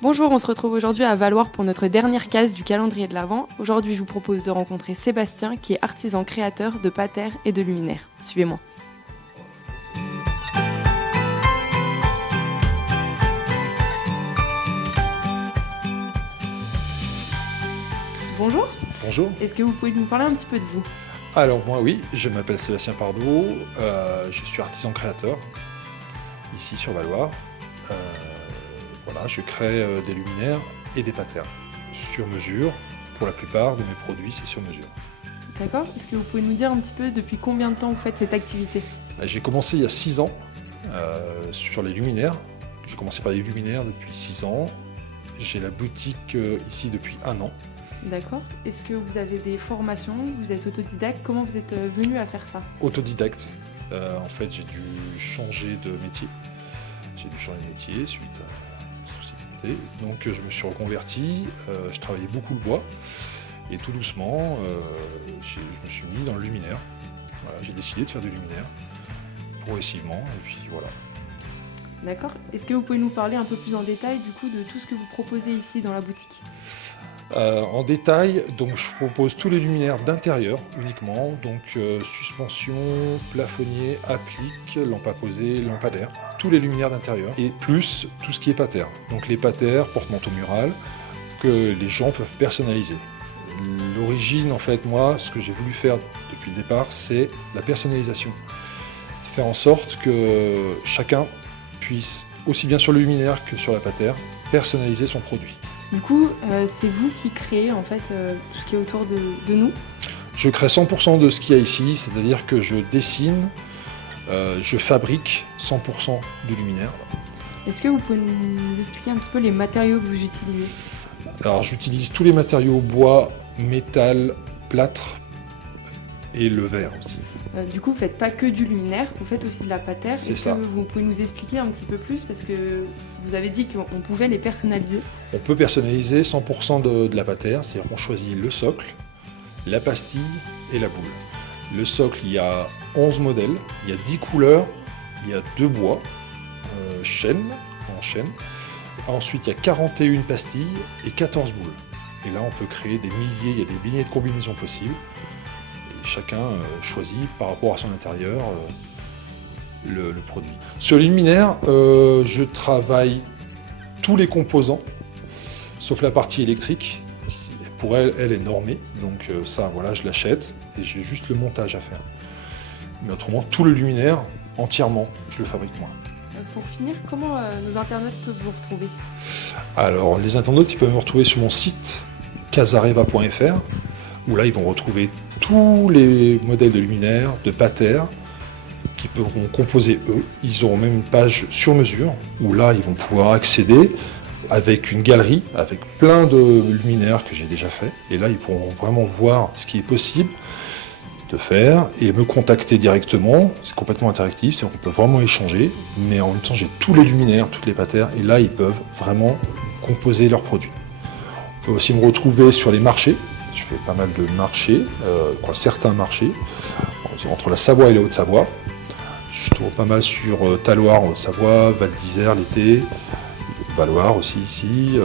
Bonjour, on se retrouve aujourd'hui à Valloire pour notre dernière case du calendrier de l'Avent. Aujourd'hui, je vous propose de rencontrer Sébastien, qui est artisan créateur de patères et de luminaires. Suivez-moi. Bonjour. Bonjour. Est-ce que vous pouvez nous parler un petit peu de vous? Alors moi oui, je m'appelle Sébastien Pardoux, je suis artisan créateur ici sur Valloire. Voilà, je crée des luminaires et des patères sur mesure. Pour la plupart de mes produits, c'est sur mesure. D'accord. Est-ce que vous pouvez nous dire un petit peu depuis combien de temps vous faites cette activité? J'ai commencé il y a 6 ans sur les luminaires. J'ai commencé par les luminaires depuis 6 ans. J'ai la boutique ici depuis 1 an. D'accord. Est-ce que vous avez des formations? Vous êtes autodidacte? Comment vous êtes venu à faire ça? Autodidacte. En fait, j'ai dû changer de métier. J'ai dû changer de métier suite à société. Donc je me suis reconverti. Je travaillais beaucoup le bois. Et tout doucement, je me suis mis dans le luminaire. Voilà, j'ai décidé de faire du luminaire progressivement. Et puis voilà. D'accord. Est-ce que vous pouvez nous parler un peu plus en détail du coup de tout ce que vous proposez ici dans la boutique? En détail, donc je propose tous les luminaires d'intérieur uniquement, donc suspension, plafonnier, applique, lampe à poser, lampadaire, tous les luminaires d'intérieur et plus tout ce qui est patère. Donc les patères, porte-manteau mural que les gens peuvent personnaliser. L'origine, en fait, moi, ce que j'ai voulu faire depuis le départ, c'est la personnalisation. Faire en sorte que chacun puisse, aussi bien sur le luminaire que sur la patère, personnaliser son produit. Du coup, c'est vous qui créez en fait tout ce qui est autour de nous? Je crée 100% de ce qu'il y a ici, c'est-à-dire que je dessine, je fabrique 100% du luminaire. Est-ce que vous pouvez nous expliquer un petit peu les matériaux que vous utilisez? Alors j'utilise tous les matériaux bois, métal, plâtre et le verre aussi. Du coup, vous ne faites pas que du luminaire, vous faites aussi de la patère. C'est Est-ce ça. que vous pouvez nous expliquer un petit peu plus? Parce que vous avez dit qu'on pouvait les personnaliser. On peut personnaliser 100% de la patère, c'est-à-dire qu'on choisit le socle, la pastille et la boule. Le socle, il y a 11 modèles, il y a 10 couleurs, il y a 2 bois, chêne, en chêne. Ensuite, il y a 41 pastilles et 14 boules. Et là, on peut créer des milliers, il y a des milliers de combinaisons possibles. Et chacun choisit par rapport à son intérieur le produit. Sur les luminaires, je travaille tous les composants, sauf la partie électrique. Pour elle, elle est normée, donc ça, voilà, je l'achète et j'ai juste le montage à faire. Mais autrement, tout le luminaire, entièrement, je le fabrique moi. Pour finir, comment nos internautes peuvent vous retrouver? Alors, les internautes, ils peuvent me retrouver sur mon site casareva.fr, où là, ils vont retrouver tous les modèles de luminaires, de patères, qui pourront composer eux. Ils auront même une page sur mesure, où là, ils vont pouvoir accéder avec une galerie, avec plein de luminaires que j'ai déjà fait. Et là, ils pourront vraiment voir ce qui est possible de faire et me contacter directement. C'est complètement interactif, c'est-à-dire qu'on peut vraiment échanger, mais en même temps, j'ai tous les luminaires, toutes les patères, et là, ils peuvent vraiment composer leurs produits. On peut aussi me retrouver sur les marchés. Je fais pas mal de marchés, certains marchés, entre la Savoie et la Haute-Savoie. Je tourne pas mal sur Talloires en Haute-Savoie, Val d'Isère l'été, Valloire aussi ici.